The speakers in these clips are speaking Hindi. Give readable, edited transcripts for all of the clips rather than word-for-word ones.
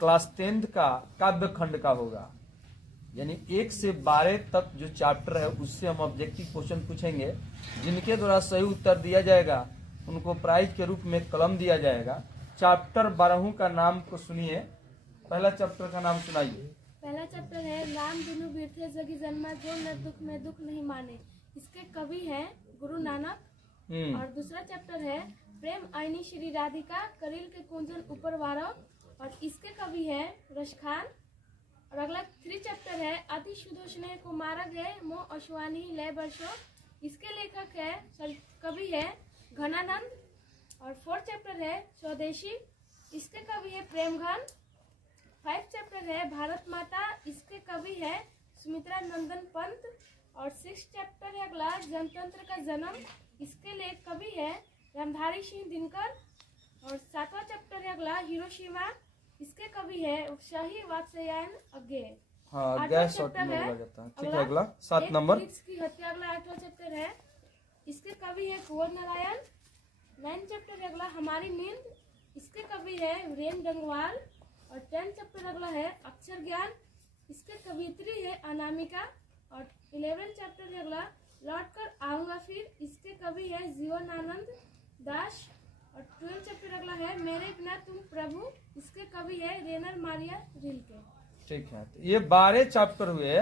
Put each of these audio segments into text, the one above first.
क्लास 10th का काव्य खंड का होगा, यानी 1 से 12 तक जो चैप्टर है उससे हम ऑब्जेक्टिव क्वेश्चन पूछेंगे। जिनके द्वारा सही उत्तर दिया जाएगा उनको प्राइज के रूप में कलम दिया जाएगा। चैप्टर 12 का नाम को सुनिए। पहला चैप्टर का नाम सुनाइए। पहला चैप्टर है राम बिनु बिरथे जगी जन्मा, जो न दुख में दुख नहीं माने। इसके कवि है गुरु नानक। और दूसरा चैप्टर है प्रेम आईनी श्री राधिका, करील के कुंजन ऊपर वारा, और इसके कवि है रशखान। और अगला 3 चैप्टर है अति शुद्ध स्नेह को मारा गए, मोह अश्वानी लय वर्षो। इसके लेखक है कवि है घनानंद। और 4 चैप्टर है स्वदेशी, इसके कवि है प्रेमघन। 5 चैप्टर है भारत माता, इसके कवि है सुमित्रा नंदन पंत। और 6 चैप्टर है अगला जनतंत्र का जन्म, इसके लिए कवि है रामधारी सिंह दिनकर। और 7वां चैप्टर है अगला हिरोशिमा, इसके कवि है शाही वात्स्यायन अज्ञे। हाँ, गैस चैप्टर है। ठीक है, अगला 7 नंबर की हत्या, अगला 8वां चैप्टर है, इसके कवि है कुंवर नारायण। 9 चैप्टर है अगला हमारी नींद, इसके कवि है वीरेन डंगवाल। और 10 चैप्टर अगला है अक्षर ज्ञान, इसके कवियत्री है अनामिका। और 11 चैप्टर है अगला लौट कर आऊंगा फिर, इसके कवि है जीवनानंद दास। और 12 चैप्टर अगला है मेरे बिना तुम प्रभु, इसके कवि है रेनर मारिया रिल्के। ठीक है, तो ये 12 चैप्टर हुए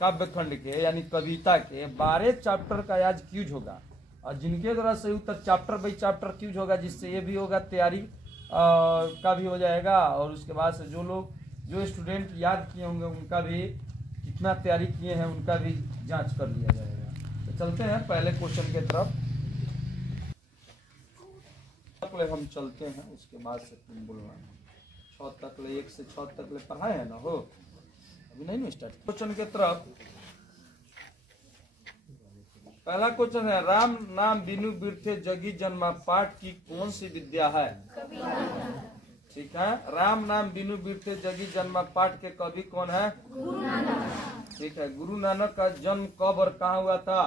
काव्य खंड के, यानी कविता के 12 चैप्टर का आज क्यूज होगा। और जिनके द्वारा सही उत्तर चैप्टर बाई चैप्टर क्यूज होगा, जिससे ये भी होगा तैयारी का भी हो जाएगा। और उसके बाद से जो स्टूडेंट याद किए होंगे उनका भी कितना तैयारी किए हैं उनका भी जांच कर लिया जाएगा। तो चलते हैं पहले क्वेश्चन के तरफ। हम चलते हैं, उसके बाद से तुम बोलना। 6 तक ले 1 से 6 तक ले पढ़ाए है ना, हो अभी नहीं स्टार्ट क्वेश्चन के तरफ। पहला क्वेश्चन है राम नाम बिनु बिरथे जगी जन्मा, पाठ की कौन सी विद्या है? ठीक है, राम नाम बिनु बिरथे जगी जन्मा पाठ के कवि कौन है? गुरु नानक। ठीक है, गुरु नानक का जन्म कब और कहाँ हुआ था?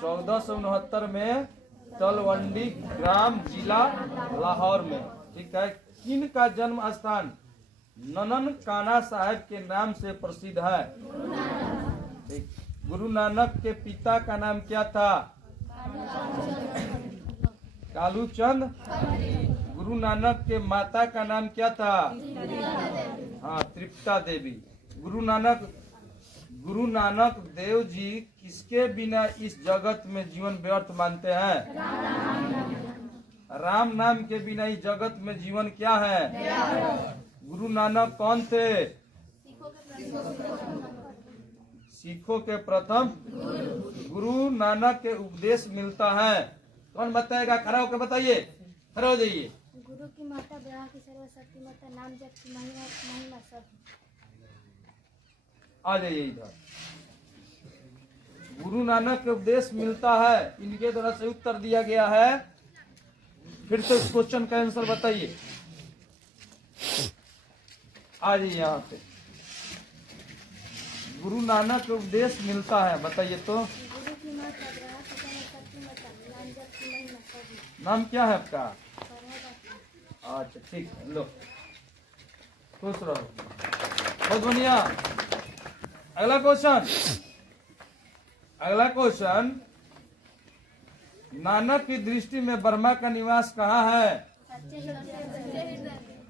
1469 में तलवंडी ग्राम जिला लाहौर में। ठीक है, किन का जन्म स्थान ननन काना साहब के नाम से प्रसिद्ध है? ठीक, गुरु नानक के पिता का नाम क्या था? कालूचंद। गुरु नानक के माता का नाम क्या था? हाँ, तृप्ता देवी। गुरु नानक देव जी किसके बिना इस जगत में जीवन व्यर्थ मानते हैं? राम नाम के बिना इस जगत में जीवन क्या है? गुरु नानक कौन थे? सिखों के प्रथम गुरु नानक के उपदेश मिलता है। कौन बताएगा? खड़ा होकर बताइए, खड़ा हो जाइए। गुरु की माता ब्रह्मा की सर्वशक्ति माता, नाम जप की महिमा सब। आ जाइए इधर। गुरु नानक के उपदेश मिलता है, इनके द्वारा से उत्तर दिया गया है। फिर से इस क्वेश्चन का आंसर बताइए। आ जाइए यहाँ पे। गुरु नानक के उपदेश मिलता है, बताइए तो। गुरु की माता ब्रह्मा की सर्वशक्ति माता, नाम जप की महिमा सब। नाम क्या है आपका? अच्छा, ठीक है, लो खुश रहो, बहुत बढ़िया। अगला क्वेश्चन, नानक की दृष्टि में ब्रह्मा का निवास कहाँ है?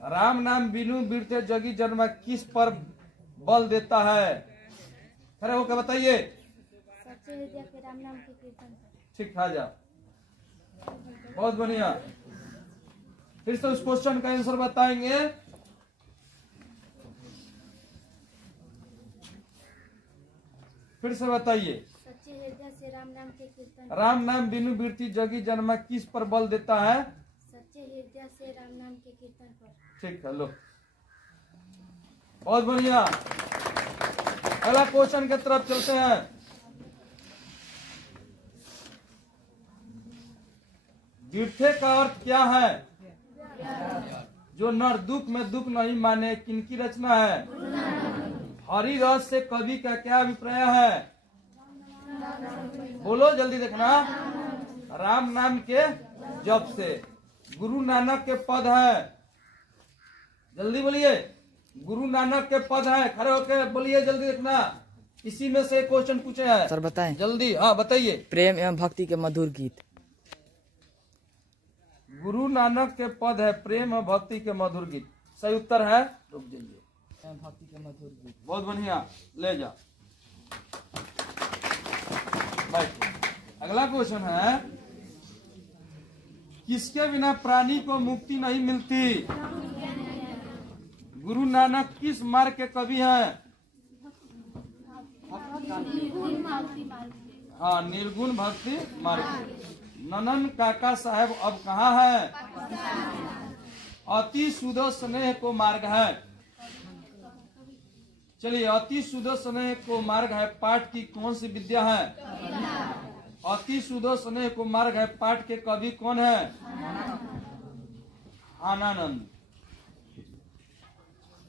राम नाम बिनु बिरथे जगी जन्मा किस पर बल देता है? खड़े होकर बताइए। सच्चे विद्या के राम नाम के कीर्तन। ठीक, खा जा, बहुत बढ़िया। फिर से उस क्वेश्चन का आंसर बताएंगे। फिर से बताइए। सच्चे हृदय से राम नाम के कीर्तन। राम नाम बिनु बिरथी जगी जन्मा किस पर बल देता है? सच्चे हृदय से राम नाम के कीर्तन पर। ठीक है, लो बहुत बढ़िया। अगला क्वेश्चन की तरफ चलते हैं। बिरथे का अर्थ क्या है? जो नर दुख में दुख नहीं माने, किनकी रचना है? हरि रस से कवि का क्या अभिप्राय है? बोलो जल्दी देखना। राम नाम के जप से। गुरु नानक के पद है जल्दी बोलिए। गुरु नानक के पद है, खड़े होके बोलिए जल्दी, देखना इसी में से क्वेश्चन पूछे हैं। सर बताएं जल्दी, हाँ बताइए। प्रेम एवं भक्ति के मधुर गीत। गुरु नानक के पद है प्रेम और भक्ति के मधुर गीत। सही उत्तर है। रुक जाइए। भक्ति के मधुर गीत। बहुत बढ़िया, ले जा। अगला क्वेश्चन है, किसके बिना प्राणी को मुक्ति नहीं मिलती? गुरु नानक किस मार्ग के कवि हैं? हाँ, निर्गुण भक्ति मार्ग। ननन काका साहब अब कहाँ है? अति सुदो स्नेह को मार्ग है। चलिए, अति सुदो स्नेह को मार्ग है पाठ की कौन सी विद्या है? अति सुदो स्नेह को मार्ग है पाठ के कवि कौन है? आनंद।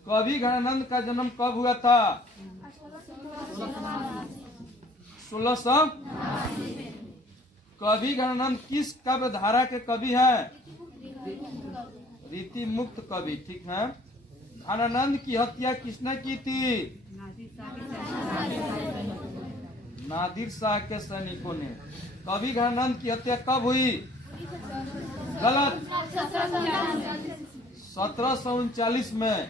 कवि घनानंद का जन्म कब हुआ था? 1600। कवि घनानंद किस काव्य धारा के कवि हैं? रीति मुक्त कवि। ठीक है। घनानंद की हत्या किसने की थी? नादिर शाह के सैनिकों ने। कवि घनानंद की हत्या कब हुई? गलत। 1739 में।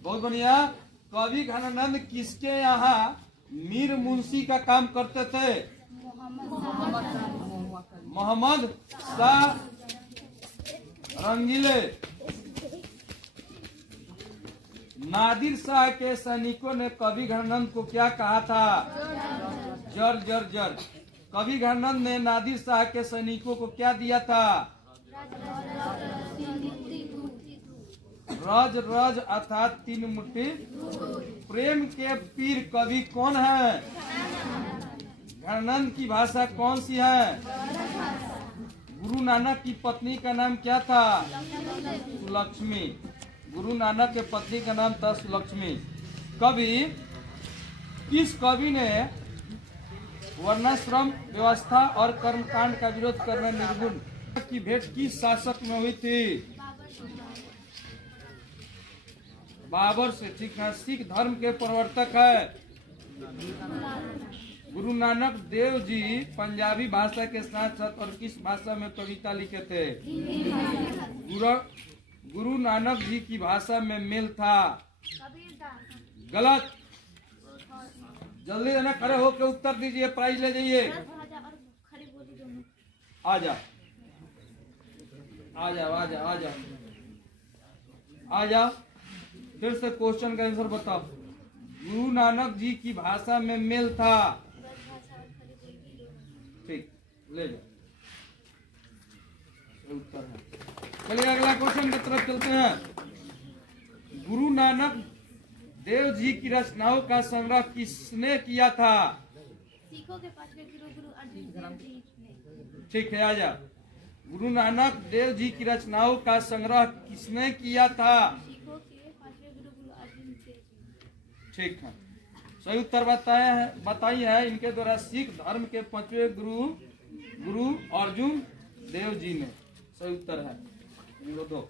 बहुत बढ़िया। कवि घनानंद किसके यहाँ मीर मुंशी का काम करते थे? मोहम्मद शाह रंगीले। नादिर शाह के सैनिकों ने कवि घनानंद को क्या कहा था? जर जर जर। कवि घनानंद ने नादिर शाह के सैनिकों को क्या दिया था? रज रज अर्थात 3 मुट्ठी। प्रेम के पीर कवि कौन है? घनानंद की भाषा कौन सी है? गुरु नानक की पत्नी का नाम क्या था? सुलक्ष्मी। गुरु नानक के पत्नी का नाम था सुलक्ष्मी। किस कवि ने वर्णाश्रम व्यवस्था और कर्मकांड का विरोध करने निर्गुण की भेंट किस शासक में हुई थी? बाबर से। ठीक है। सिख धर्म के प्रवर्तक है। गुरु नानक देव जी पंजाबी भाषा के साथ साथ और किस भाषा में कविता लिखे थे? गुरु नानक जी की भाषा में मेल था। गलत। जल्दी देना, खड़े होकर उत्तर दीजिए, प्राइज ले जाइए। आ जा, आ जाओ, आ जाओ, आ जाओ, आ जाओ। फिर से क्वेश्चन का आंसर बताओ। गुरु नानक जी की भाषा में मेल था। ठीक, ले जाओ, उत्तर है। चलिए अगला क्वेश्चन की तरफ चलते हैं। गुरु नानक देव जी की रचनाओं का संग्रह किसने किया था? सिखों के 5वें गुरु अर्जुन देव जी ने। ठीक है, आ जा। गुरु नानक देव जी की रचनाओं का संग्रह किसने किया था? सिखों के 5वें गुरु अर्जुन देव जी। ठीक है, सही उत्तर बताई है इनके द्वारा सिख धर्म के 5वें गुरु अर्जुन देव जी ने। सही उत्तर है। दो।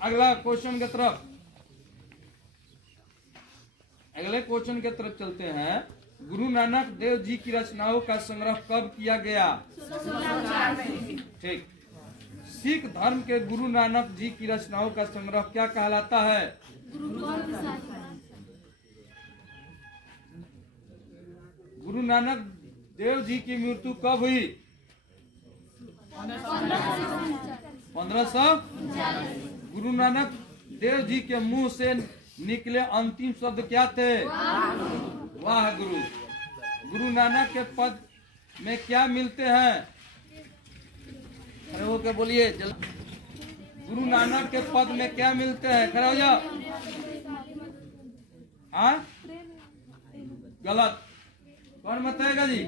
अगला क्वेश्चन की तरफ, अगले क्वेश्चन की तरफ चलते हैं। गुरु नानक देव जी की रचनाओं का संग्रह कब किया गया? ठीक। सिख धर्म के गुरु नानक जी की रचनाओं का संग्रह क्या कहलाता है? गुरु नानक देव जी की मृत्यु कब हुई? 1500। गुरु नानक देव जी के मुंह से निकले अंतिम शब्द क्या थे? वाह गुरु। गुरु नानक के पद में क्या मिलते हैं? खड़े होकर बोलिए। गुरु नानक के पद में क्या मिलते हैं? खड़े हो जाओ। हाँ, गलत। कौन बताएगा जी?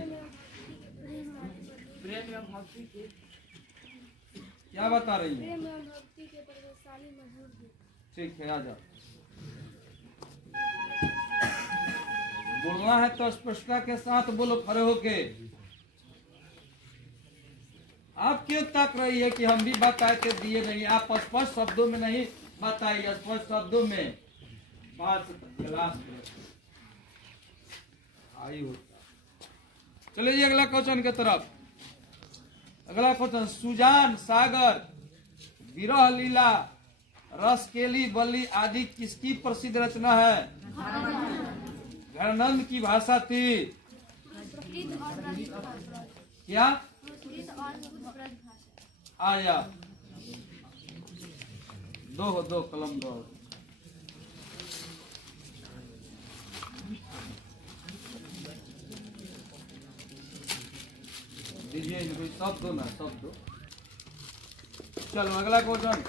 क्या बता रही है? ठीक है, आ जाओ। बोलना है तो स्पष्टता के साथ बोलो, खड़े होके। आप क्यों तक रही है कि हम भी बताए थे दिए नहीं? आप स्पष्ट शब्दों में नहीं बताइए, स्पष्ट शब्दों में बात क्लास आई होता। चलिए अगला क्वेश्चन के तरफ। अगला क्वेश्चन, सुजान, सागर, विरह लीला, रसकेली, बल्ली आदि किसकी प्रसिद्ध रचना है? घरनंद की भाषा थी क्या? आया दो कलम दो। दीजिए इनको, सब दो ना, सब दो। चलो अगला क्वेश्चन,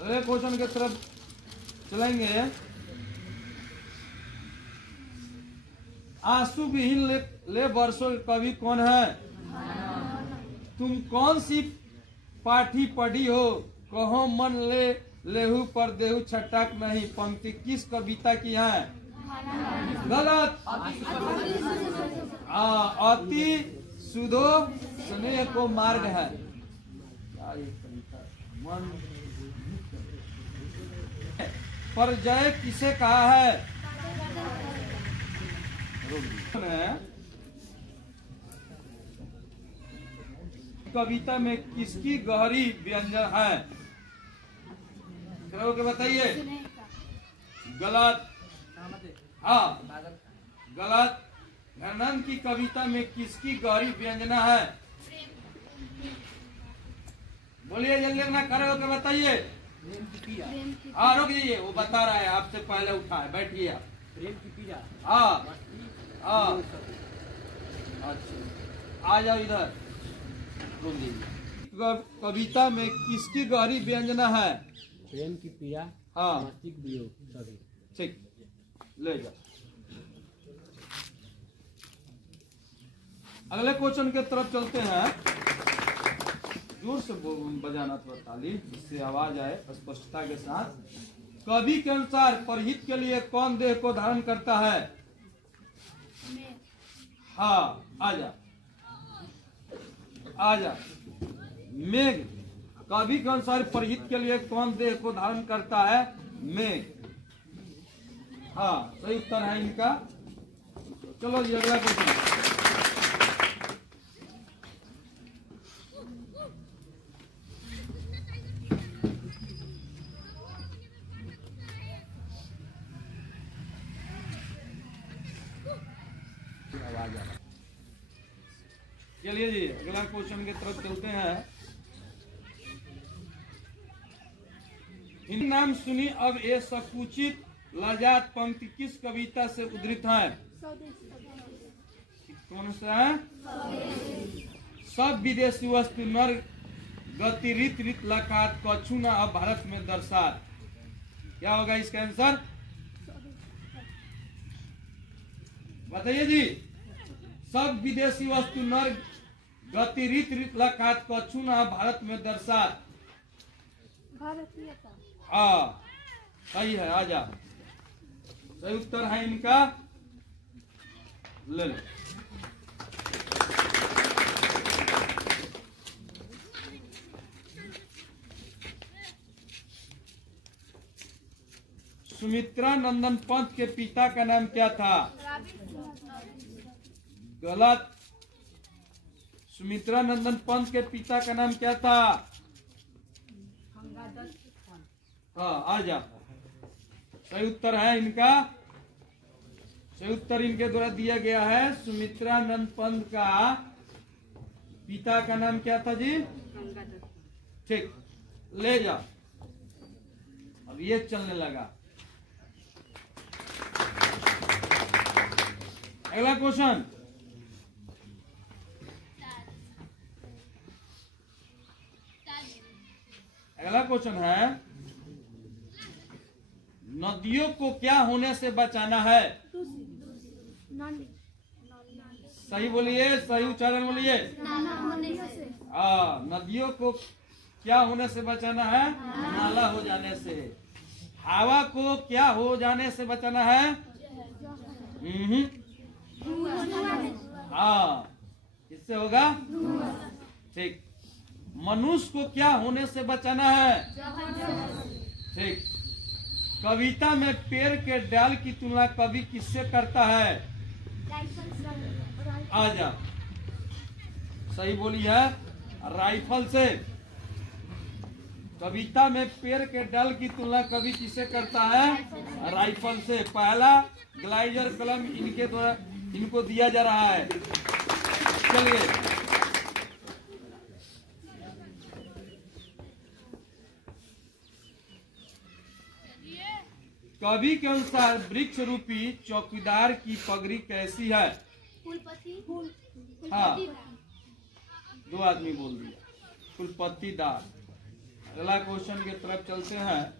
अगले क्वेश्चन की तरफ चलेंगे। आंसू विहीन ले वर्षों के कवि कौन है? तुम कौन सी पाठी पढ़ी हो? कहो मन लेहू पर देहू छटाक नहीं, पंक्ति किस कविता की है? गलत। अति सुधो स्नेह को मार्ग है। क्या ये कविता? मन पर जय किसे कहा है? कविता में किसकी गहरी व्यंजन है? के बताइए। गलत। हाँ गलत। घरनंद की कविता में किसकी गहरी व्यंजना है? बोलिए जल्दी ना खड़े होकर बताइए। हाँ रुक जाइए, वो बता रहा है, आपसे पहले उठा है, बैठिए आप। प्रेम की पीड़ा। हाँ अच्छा आ जाओ इधर। कविता में किसकी गहरी व्यंजना है? प्रेम की पीड़ा। हाँ ठीक, ले जाओ। अगले क्वेश्चन के तरफ चलते हैं। जोर से बजाना थोड़ा ताली, जिससे आवाज आए स्पष्टता के साथ। कवि के अनुसार परहित के लिए कौन देह को धारण करता है? हाँ आजा। मेघ। कवि के अनुसार परहित के लिए कौन देह को धारण करता है? मेघ। हाँ सही उत्तर है इनका। चलो ये अगला क्वेश्चन। चलिए जी अगला क्वेश्चन की तरफ चलते हैं। हिंदी नाम सुनी अब ये संकुचित लाजात पंक्ति किस कविता से उद्धृत है? कौन सा है? सब विदेशी वस्तु नर गति रीत रीत लकात कछु न अब भारत में दर्शात। क्या होगा इसका आंसर? बताइए जी। सब विदेशी वस्तु नर गति रीत रीत लकात कछु न भारत में दर्शात। हाँ सही है, आजा। सही उत्तर है इनका, ले लो। सुमित्रा नंदन पंत के पिता का नाम क्या था? गलत। सुमित्रा नंदन पंत के पिता का नाम क्या था? हाँ आ जा। सही उत्तर है इनका। सही उत्तर इनके द्वारा दिया गया है। सुमित्रा नंद पंत का पिता का नाम क्या था जी? ठीक, ले जा। अब ये चलने लगा। अगला क्वेश्चन। अगला क्वेश्चन है, नदियों को क्या होने से बचाना है? सही बोलिए, सही उच्चारण बोलिए। नदियों को क्या होने से बचाना है? नाला हो जाने से। हवा को क्या हो जाने से बचाना है? हाँ, किससे होगा? ठीक। मनुष्य को क्या होने से बचाना है? ठीक। कविता में पेड़ के डाल की तुलना कवि किससे करता है? आजा, सही बोली है, राइफल से। कविता में पेड़ के डाल की तुलना कवि किससे करता है? राइफल से। पहला ग्लाइजर कलम इनके द्वारा इनको दिया जा रहा है। चलिए कवि के अनुसार वृक्ष रूपी चौकीदार की पगड़ी कैसी है? हाँ, दो आदमी बोल दिया, फूलपत्तीदार। अगला क्वेश्चन की तरफ चलते हैं।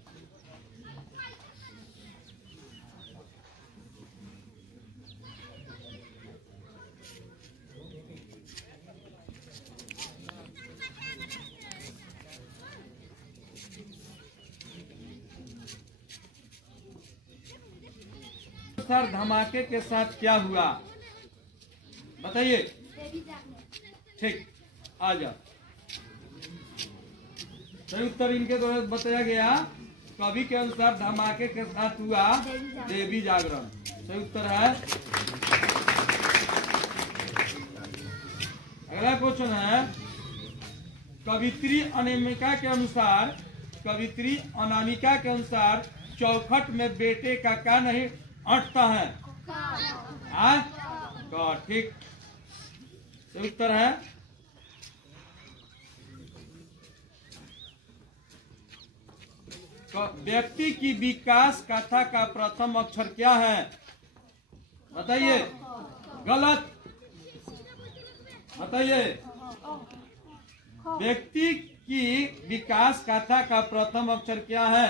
सर धमाके के साथ क्या हुआ बताइए? ठीक, आ जा। सही उत्तर इनके द्वारा बताया गया। कवि के अनुसार धमाके के साथ हुआ देवी जागरण। सही उत्तर है। अगला क्वेश्चन है, कवित्री अनामिका के अनुसार चौखट में बेटे का क्या नहीं अटता है? का। ठीक, सही उत्तर है। व्यक्ति की विकास गाथा का प्रथम अक्षर क्या है? बताइए। गलत, बताइए। व्यक्ति की विकास गाथा का प्रथम अक्षर क्या है?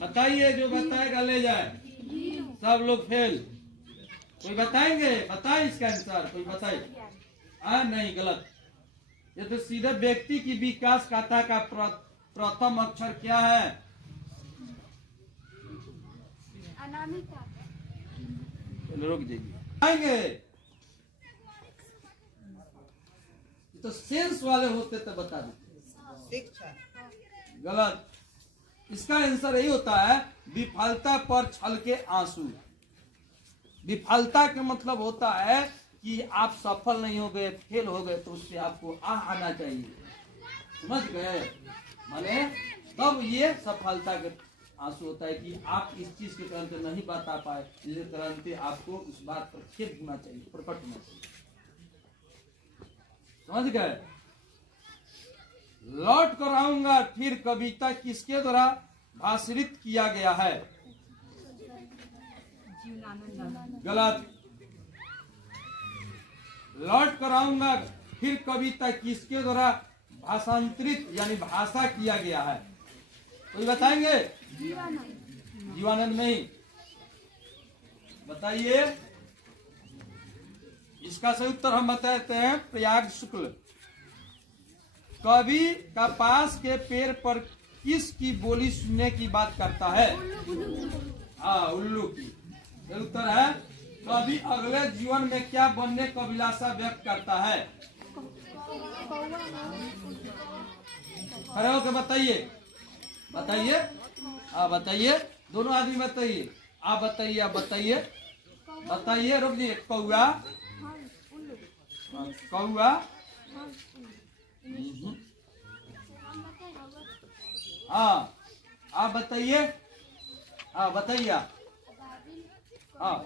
बताइए, जो बताएगा ले जाए। सब लोग फेल। कोई बताएंगे? बताए इसका आंसर, कोई बताए? नहीं, गलत। ये तो सीधे व्यक्ति की विकास गाथा का प्रथम अक्षर क्या है? अनामिका। रुक जाइए, आएंगे। तो सेंस वाले होते तो बता देते। गलत। इसका आंसर यही होता है, विफलता पर छल के आंसू। विफलता का मतलब होता है कि आप सफल नहीं हो गए, फेल हो गए, तो उससे आपको आना चाहिए। समझ गए? माने तब ये सफलता के आंसू होता है कि आप इस चीज के कारण नहीं बता पाए, जिसके कारण आपको उस बात पर खेद होना चाहिए, प्रकट होना चाहिए। समझ गए? लौट कर आऊंगा फिर कविता किसके द्वारा भाषित किया गया है? गलत। लौट कर आऊंगा फिर कविता किसके द्वारा भाषांतरित यानी भाषा किया गया है? कोई बताएंगे? जीवानंद नहीं। बताइए। इसका सही उत्तर हम बताते हैं, प्रयाग शुक्ल। कवि कपास के पेड़ पर किस की बोली सुनने की बात करता है? हाँ, उल्लू की। सही उत्तर है। कवि अगले जीवन में क्या बनने का अभिलाषा व्यक्त करता है? खड़े होकर बताइए, बताइए। बताइए, दोनों आदमी बताइए। आप बताइए, आप बताइए, बताइए। रुक जाइए। कौआ, कौआ। हाँ, आप बताइए। हाँ, बताइए। हाँ,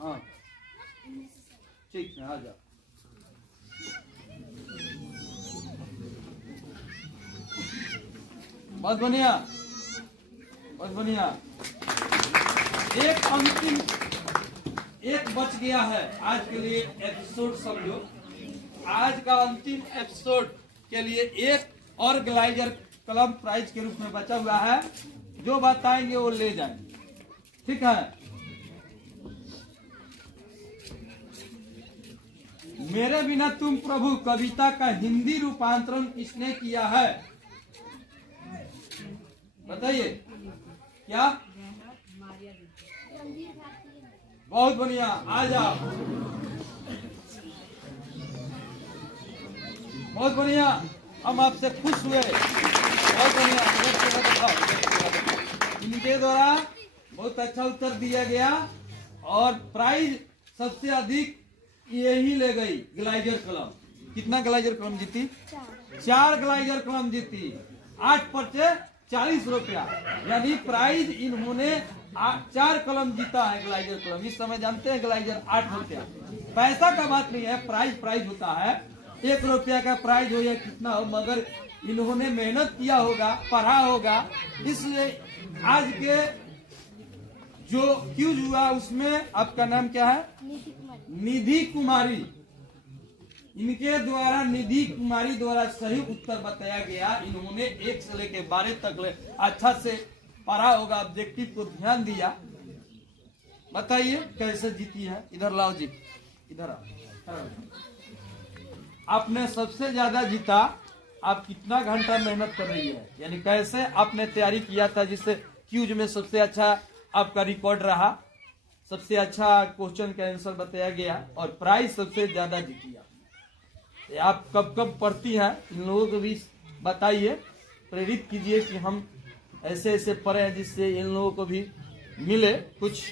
हाँ, ठीक है, आ जाओ। बहुत बढ़िया, बहुत बढ़िया। एक अंतिम, एक बच गया है आज के लिए एपिसोड। समझो, आज का अंतिम एपिसोड के लिए एक और ग्लाइजर कलम प्राइज के रूप में बचा हुआ है। जो बताएंगे वो ले जाएंगे, ठीक है? मेरे बिना तुम प्रभु कविता का हिंदी रूपांतरण किसने किया है? बताइए। क्या? बहुत बढ़िया, आ जाओ। बहुत बढ़िया, हम आपसे खुश हुए, बहुत बढ़िया। इनके द्वारा बहुत अच्छा उत्तर दिया गया और प्राइज सबसे अधिक यही ले गई ग्लाइजर कलम। कितना ग्लाइजर कलम जीती? 4 ग्लाइजर कलम जीती। 8 पर्चे 40 रुपया, यानी प्राइज इन्होंने 4 कलम जीता है ग्लाइजर कलम। इस समय जानते हैं ग्लाइजर 8 रुपया। पैसा का बात नहीं है, प्राइज होता है। 1 रुपया का प्राइज हो या कितना हो, मगर इन्होंने मेहनत किया होगा, पढ़ा होगा, इसलिए आज के जो क्यूज हुआ उसमें आपका नाम क्या है? निधि कुमारी। इनके द्वारा निधि कुमारी द्वारा सही उत्तर बताया गया। इन्होंने 1 से लेकर 12 तक अच्छा से पढ़ा होगा, ऑब्जेक्टिव को ध्यान दिया। बताइए कैसे जीती है? इधर लाओ जी, इधर आओ। आपने सबसे ज्यादा जीता। आप कितना घंटा मेहनत कर रही है, यानी कैसे आपने तैयारी किया था जिससे क्यूज में सबसे अच्छा आपका रिकॉर्ड रहा, सबसे अच्छा क्वेश्चन का आंसर बताया गया और प्राइज सबसे ज्यादा जीती आप कब कब पढ़ती हैं? इन लोगों को भी बताइए, प्रेरित कीजिए कि हम ऐसे ऐसे पढ़े जिससे इन लोगों को भी मिले कुछ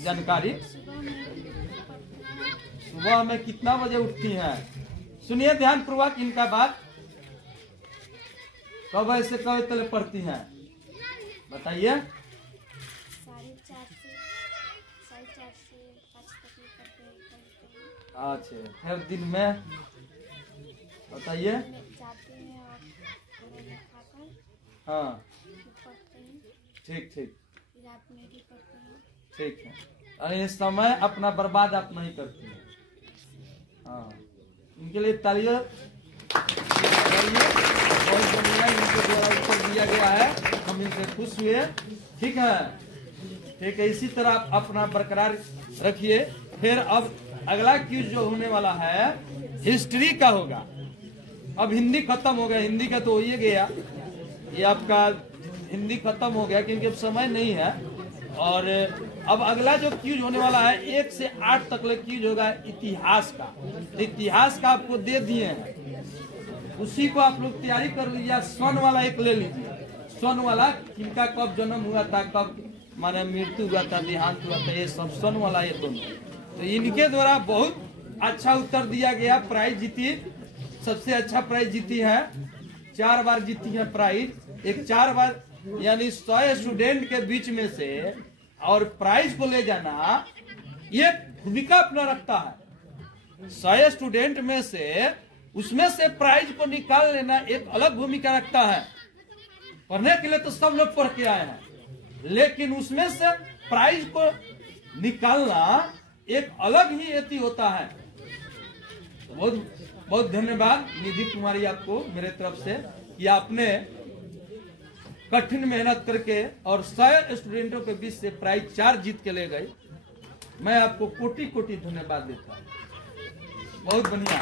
जानकारी। सुबह में कितना बजे उठती हैं? सुनिए ध्यान पूर्वक इनका बात। कब ऐसे कब तक पढ़ती हैं बताइए? 4:30 से 5 तक पढ़ते हैं। अच्छा, फिर दिन में बताइए? जाते हैं और खाकर हाँ, पढ़ते हैं। ठीक ठीक, रात में भी पढ़ते हैं। ठीक है। और ये समय अपना बर्बाद आप नहीं करती हैं। हाँ, इनके लिए तालियां। बहुत बढ़िया, इनके द्वारा उत्तर दिया गया है, हम इनसे खुश हुए। ठीक है, ठीक है, इसी तरह आप अपना बरकरार रखिए। फिर अब अगला क्यूज जो होने वाला है हिस्ट्री का होगा। अब हिंदी खत्म हो गया, हिंदी का तो हो ही गया, ये आपका हिंदी खत्म हो गया क्योंकि अब समय नहीं है। और अब अगला जो क्यूज होने वाला है 1 से 8 तक क्यूज होगा इतिहास का। इतिहास का आपको दे दिए हैं, उसी को आप लोग तैयारी कर लीजिए। सन वाला एक ले लीजिए, सन वाला किनका कब जन्म हुआ था, कब माने मृत्यु हुआ था, देहांत हुआ था, ये सब सन वाला ये दोनों। तो इनके द्वारा बहुत अच्छा उत्तर दिया गया, प्राइज जीती, सबसे अच्छा प्राइज जीती है। 4 बार जीती है प्राइज, एक 4 बार, यानी 100 स्टूडेंट के बीच में से और प्राइज को ले जाना ये भूमिका अपना रखता है। 100 स्टूडेंट में से उसमें से प्राइज को निकाल लेना एक अलग भूमिका रखता है। पढ़ने के लिए तो सब लोग पढ़ के आए हैं, लेकिन उसमें से प्राइज को निकालना एक अलग ही एती होता है। तो बहुत बहुत धन्यवाद निधि कुमारी आपको मेरे तरफ से कि आपने कठिन मेहनत करके और 100 स्टूडेंटों के बीच से प्राइज 4 जीत के ले गए। मैं आपको कोटि कोटि धन्यवाद देता हूँ। बहुत बढ़िया।